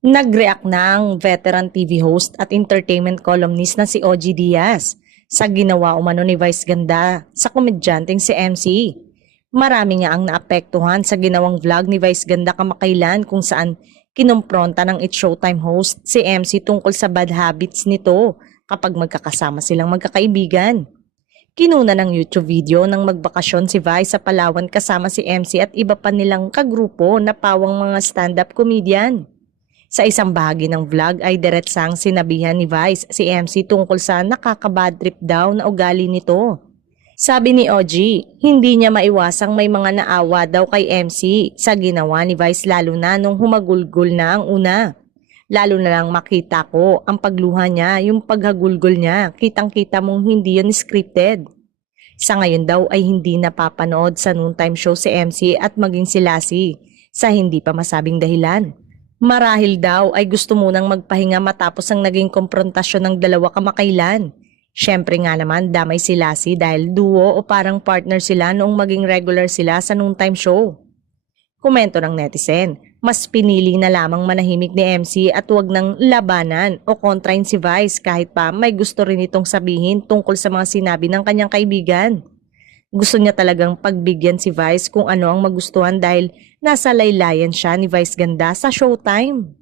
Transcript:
Nag-react na ang veteran TV host at entertainment columnist na si OG Diaz sa ginawa umano ni Vice Ganda sa komedyanteng si MC. Marami nga ang naapektuhan sa ginawang vlog ni Vice Ganda kamakailan kung saan kinumpronta ng It's Showtime host si MC tungkol sa bad habits nito kapag magkakasama silang magkakaibigan. Kinuna ng YouTube video ng magbakasyon si Vice sa Palawan kasama si MC at iba pa nilang kagrupo na pawang mga stand-up comedian. Sa isang bahagi ng vlog ay diretsang sinabihan ni Vice si MC tungkol sa nakakabad trip daw na ugali nito. Sabi ni OG, hindi niya maiwasang may mga naawa daw kay MC sa ginawa ni Vice lalo na nung humagulgol na ang una. Lalo na lang makita ko ang pagluha niya, yung paghagulgol niya, kitang-kita mong hindi yun scripted. Sa ngayon daw ay hindi napapanood sa noontime show si MC at maging si Lassie sa hindi pa masabing dahilan. Marahil daw ay gusto munang magpahinga matapos ang naging komprontasyon ng dalawa kamakailan. Siyempre nga naman damay si Lassie dahil duo o parang partner sila noong maging regular sila sa noontime show. Komento ng netizen, mas pinili na lamang manahimik ni MC at wag ng labanan o kontrain si Vice kahit pa may gusto rin itong sabihin tungkol sa mga sinabi ng kanyang kaibigan. Gusto niya talagang pagbigyan si Vice kung ano ang magustuhan dahil nasa laylayan siya ni Vice Ganda sa Showtime.